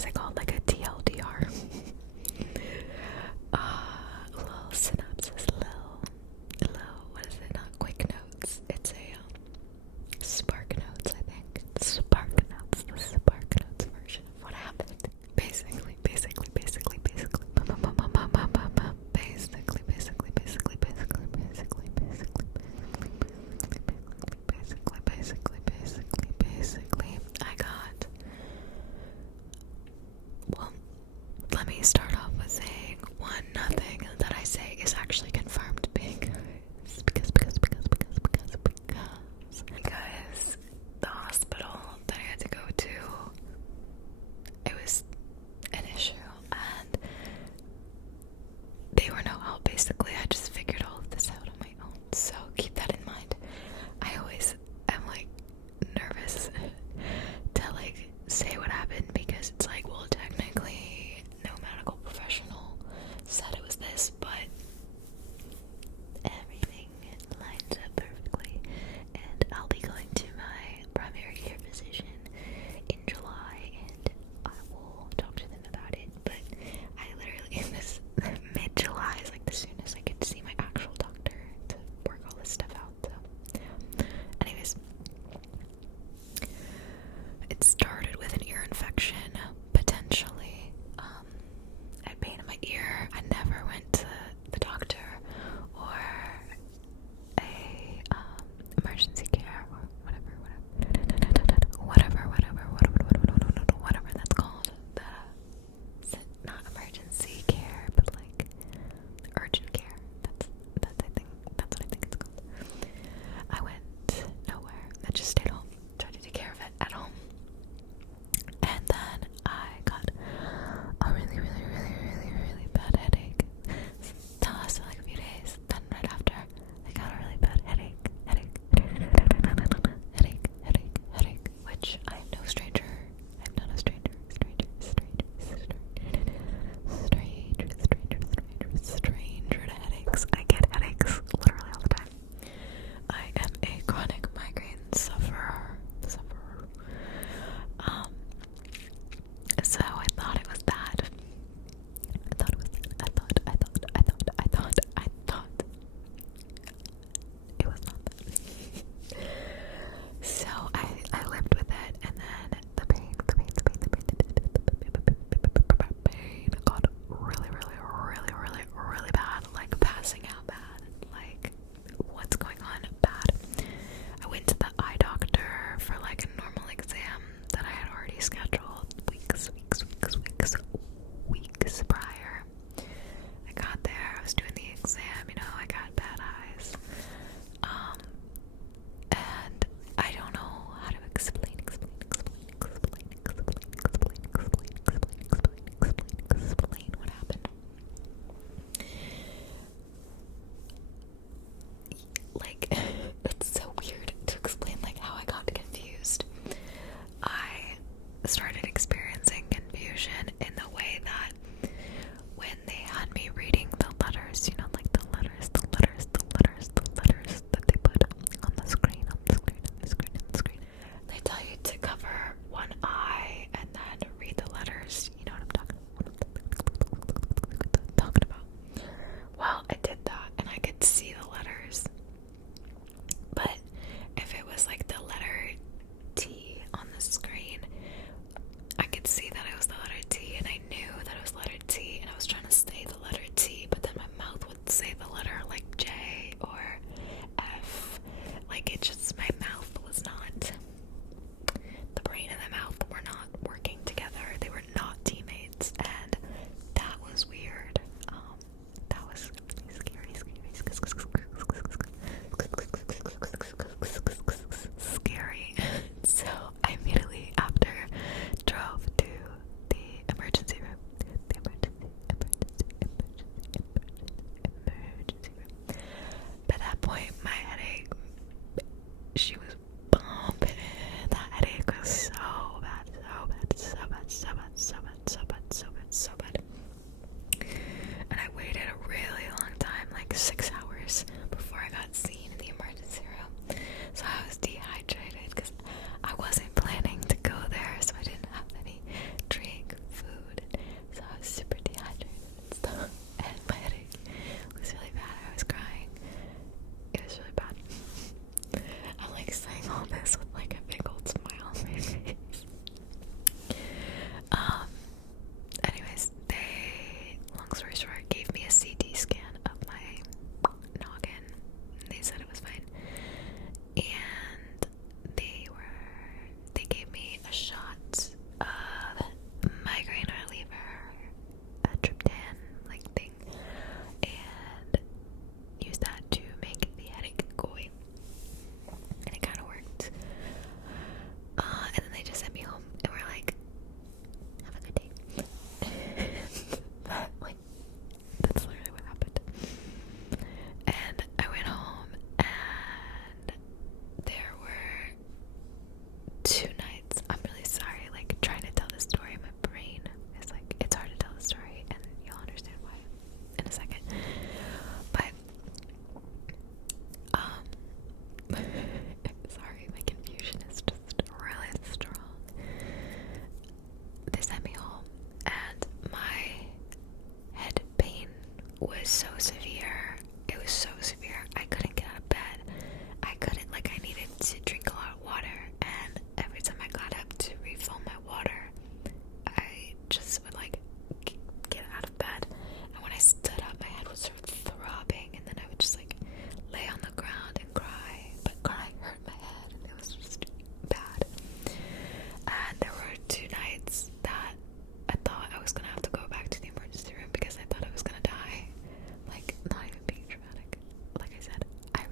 is it called? Like a TLDR. Little synopsis, little, what is it? Not quick notes. It's a, Spark Notes, I think. Spark Notes, the Spark Notes version of what happened. Basically, I got, well, let me start off with saying nothing that I say is actually confirmed because the hospital that I had to go to, it was an issue and they were no help. Basically, I just figured all of this out on my own, so keep that in mind. I always am like nervous to like say what happened because it's like, well, technically no medical professional said it was this, but everything lines up perfectly, and I'll be going to my primary care physician in July and I will talk to them about it. But I literally, in this mid-July is like the soonest I could see my actual doctor to work all this stuff out. So anyways, it started with an ear infection, potentially. I had pain in my ear. I never went to the doctor or a emergency care or whatever that's called. Not emergency care, but like urgent care. That's what I think it's called. I went nowhere. I just stayed home, tried to take care of it at home. And then I got a really bad headache. It lasted like a few days. Then right after, I got a really bad headache, which I'm no stranger. I'm not a stranger to headaches. I get headaches literally all the time. I am a chronic migraine sufferer. So I thought it was bad. I thought it was not bad. So I lived with it, and then the pain got really bad, like passing out bad, like what's going on bad. I went to the eye doctor for like a normal exam that I had already scheduled weeks prior. I got there, I was doing the exam, I got bad eyes. And I don't know how to explain what happened. Like, it's so weird to explain like how I got confused. I started experiencing confusion in the way that when they had me reading the letters, like the letters that they put on the screen, they tell you to cover one eye and then read the letters. You know what I'm talking about. Well, I did that and I could see the letters, but if it was like the letter T on the screen, I could see that it was the letter T, and I knew that it was letter T, and I was trying to say the letter T, but then my mouth would say the letter like J or F. Like, it just, my mouth was not, the brain and the mouth were not working together. They were not teammates, and that was weird. That was scary. So I immediately after drove to the emergency room. By that point, my headache, she was bumping. That headache was so bad. was so severe. It was so severe. I couldn't get out of bed. I couldn't, like, I needed to drink a lot of water, and every time I got up to refill my water, I just would, like, get out of bed. And when I stood up, my head would start throbbing, and then I would just, like, lay on the ground and cry. But crying hurt my head, and it was just bad. And there were 2 nights that I thought I was gonna have to go back to the emergency room because I thought I was gonna die. Like, not even being dramatic. Like I said, I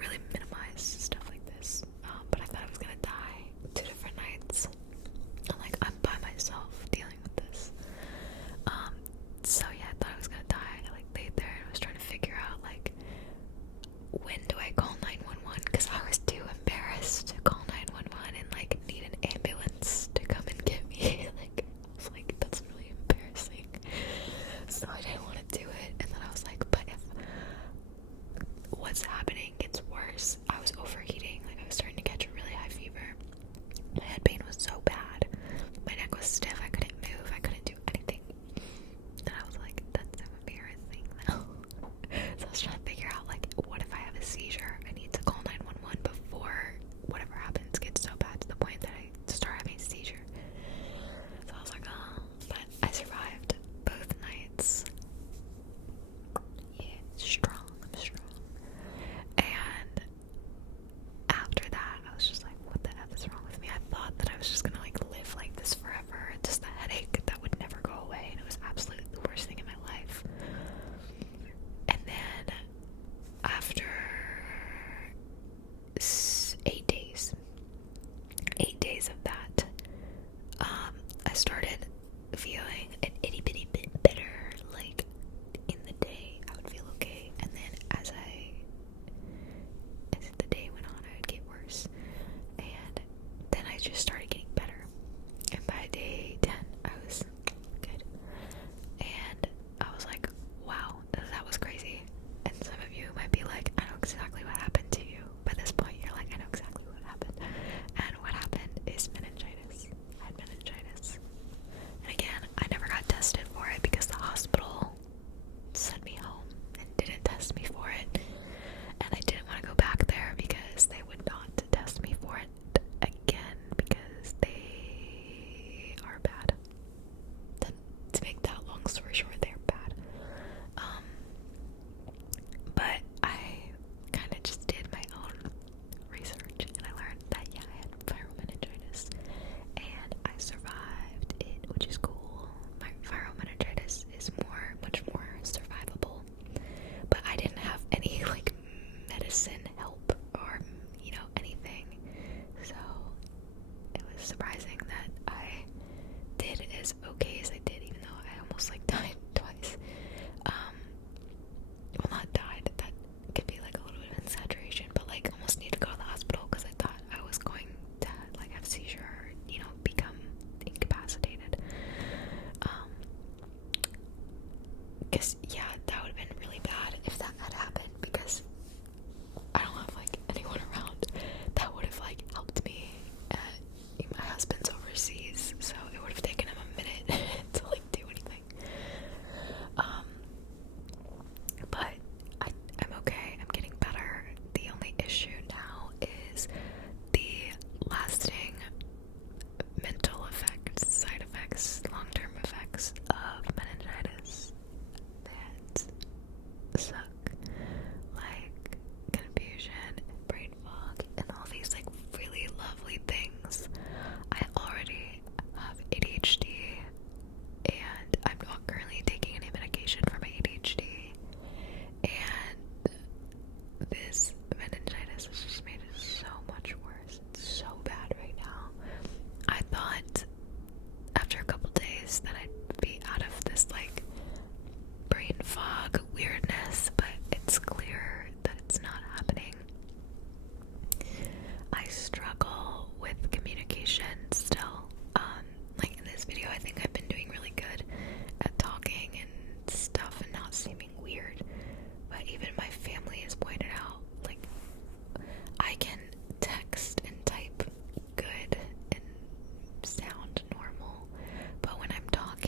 really minimize stuff like this. But I thought I was gonna die 2 different nights. I'm like, I'm by myself dealing with this. So yeah, I thought I was gonna die. I like laid there and was trying to figure out, like, when do I call 911? Because I was too embarrassed to call 911 and, like, need an ambulance to come and get me. Like, I was like, that's really embarrassing. So I didn't want to do it. And then I was like, but if what's happening gets worse, I was overheating. Like, I was starting to catch a really high fever. My head pain was so bad. My neck was stiff. I couldn't move. I couldn't do anything. And I was like, that's so embarrassing now. So I was trying to figure out, like, what if I have a seizure? I need to call 911 before whatever happens gets so bad to the point that I start having a seizure. So I was like, oh, but I survived both nights. Yeah, strong. I'm strong. And after that, I was just like, what the F is wrong with me? I thought that I was just gonna, like, live like this forever. Just the headache that would never go away, and it was absolutely the worst thing in my life. And then after 8 days of that, I started feeling an itty bitty bit better. Like, in the day, I would feel okay, and then as the day went on, I would get worse, and then I just started getting better. And by day 10, I was good. And I was like, wow, that was crazy. And some of you might be like, I know exactly what happened to you. By this point, you're like, I know exactly what happened. And what happened is meningitis. I had meningitis. And again, I never got tested for it because the hospital sent me home and didn't test me for it. And I didn't want to go back there because they would not test me for it again because they are bad. To make that long story short, they're bad. But I kind of just did my own research, and I learned that, yeah, I had viral meningitis, and I survived it, which is cool. My viral meningitis is much more survivable, but I didn't have any, like, medicine help or, you know, anything, so it was surprising that I did as okay as I did, even though I almost, like, died twice. Well, not died, that could be, like, a little bit of exaggeration, but, like, almost needed to go to the hospital because I thought I was going to, like, have a seizure or, you know, become incapacitated. Because, yeah, that would have been really bad if that had happened, because I don't have, like, anyone around that would have, like, helped me. My husband's overseas, so it would have taken him a minute to, like, do anything. But I'm okay. I'm getting better. The only issue now is the lasting mental effects, side effects, long-term effects of meningitis that suck. Like confusion, brain fog, and all these, like, really lovely things. I already have ADHD, and I'm not currently taking any medication for my ADHD, and this meningitis has just made it so much worse. It's so bad right now. I thought after a couple days that I'd be out of this, like, brain fog weirdness, but it's clear that it's not happening. I struggle with communication still. Like in this video, I think I've been doing really good at talking and stuff and not seeming weird. But even my family has pointed out, like, I can text and type good and sound normal, but when I'm talking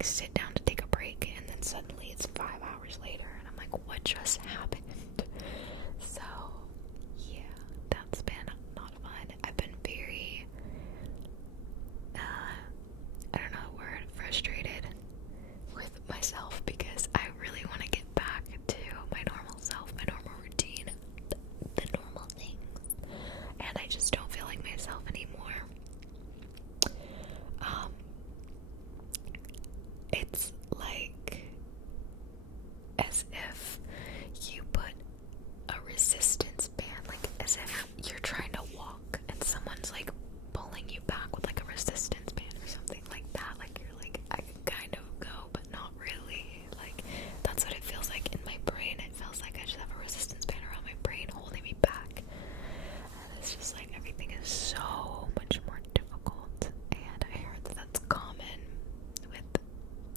like sit down to take a break, and then suddenly it's 5 hours later, and I'm like, what just happened? So yeah, that's been not fun. I've been very I don't know the word, frustrated with myself because I really want to get back to my normal self, my normal routine, the normal things, and I just don't feel like myself anymore. It's like as if you put a resistance band, like as if you're trying to walk and someone's like pulling you back with like a resistance band or something like that. Like you're like, I can kind of go, but not really. Like that's what it feels like in my brain. It feels like I just have a resistance band around my brain holding me back. And it's just like everything is so much more difficult. And I heard that that's common with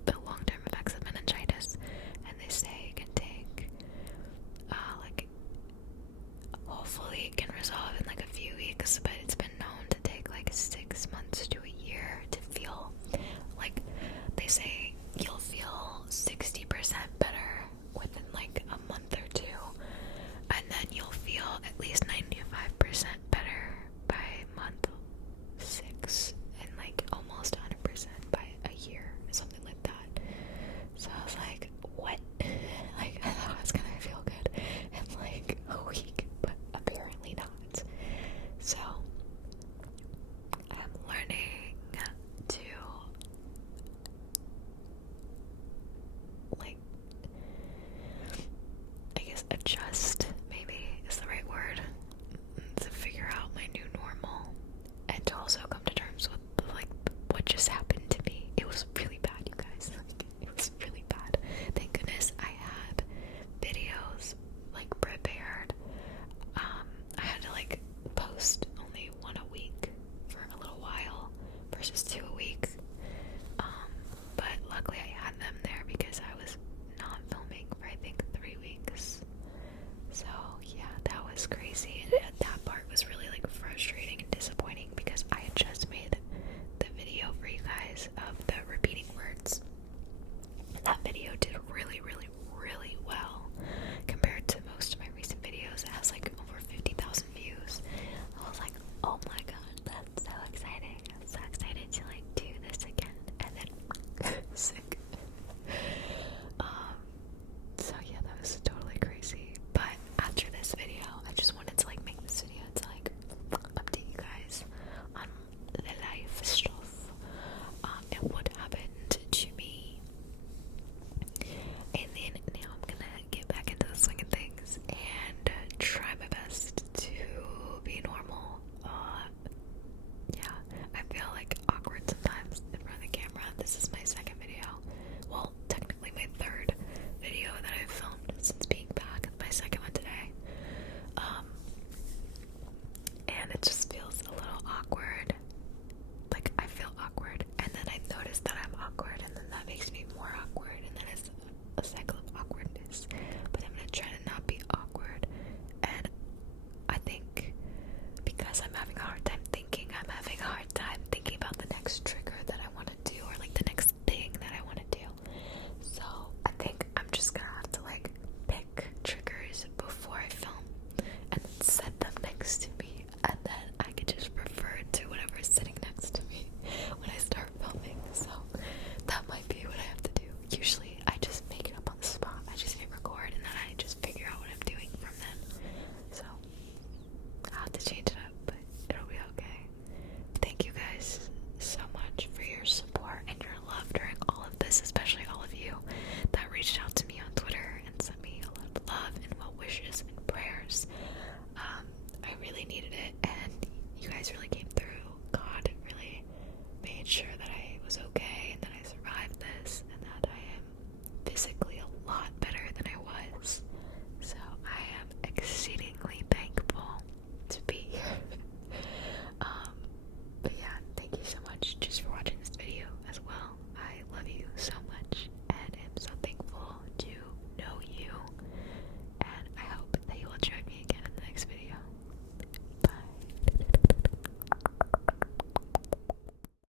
the long-term effects of meningitis, and they say it can take like hopefully it can resolve in like a few weeks, but it's been known to take like 6 months to a year to feel like, they say you'll feel 60% better within like a month or two, and then you'll feel at least 95% better by month 6, and like almost 100% by a year, something like that. So I was like, what? Like I thought I was gonna feel good in like a week, but apparently not. So I'm learning to like, I guess adjust maybe is the right word, to figure out my new normal, and to also come to terms with like what just happened to me. It was really bad, you guys. It was really bad. Thank goodness I had videos like prepared. I had to like post only one a week for a little while versus 2 a week. But luckily I had them there because I was not filming for I think 3 weeks. So yeah, that was crazy. And that part was really like frustrating and disappointing because I had just made the video for you guys of the repeating words. And that video did really, really, really well compared to most of my recent videos. It has like over 50,000 views. I was like, oh my god, that's so exciting. I'm so excited to like do this again. And then sick. So yeah, that was totally crazy. But after this video, I just wanted to like make this video to like update you guys on the life stuff and what happened to me. And then now I'm gonna get back into the swing of things and try my best to be normal. Yeah, I feel like awkward sometimes in front of the camera. This is my second video. Well, technically my third video that I've filmed since being back. My second one today. And it just feels a little awkward. Like I feel awkward, and then I notice that I'm awkward, and then that makes me more awkward, and then it's a cycle of awkwardness. But I'm gonna try to not be awkward, and I think because I'm having a hard time thinking, I'm having a hard time thinking about the next trigger that I want to do, or like the next thing that I want to do. So I think I'm just gonna have to like pick triggers before I film and then set them next to me, and then I can just refer to whatever is sitting next to me when I start filming. So that might be what I have to do. Usually I just make it up on the spot. I just hit record and then I just figure out what I'm doing from then. So I'll have to change it up, but it'll be okay. Thank you guys so much for your support and your love during all of this, especially all of you that reached out to me on Twitter and sent me a lot of love and well wishes and prayers. I really needed it, and you guys really came through. God really made sure that I was okay and that I survived this and that I am physically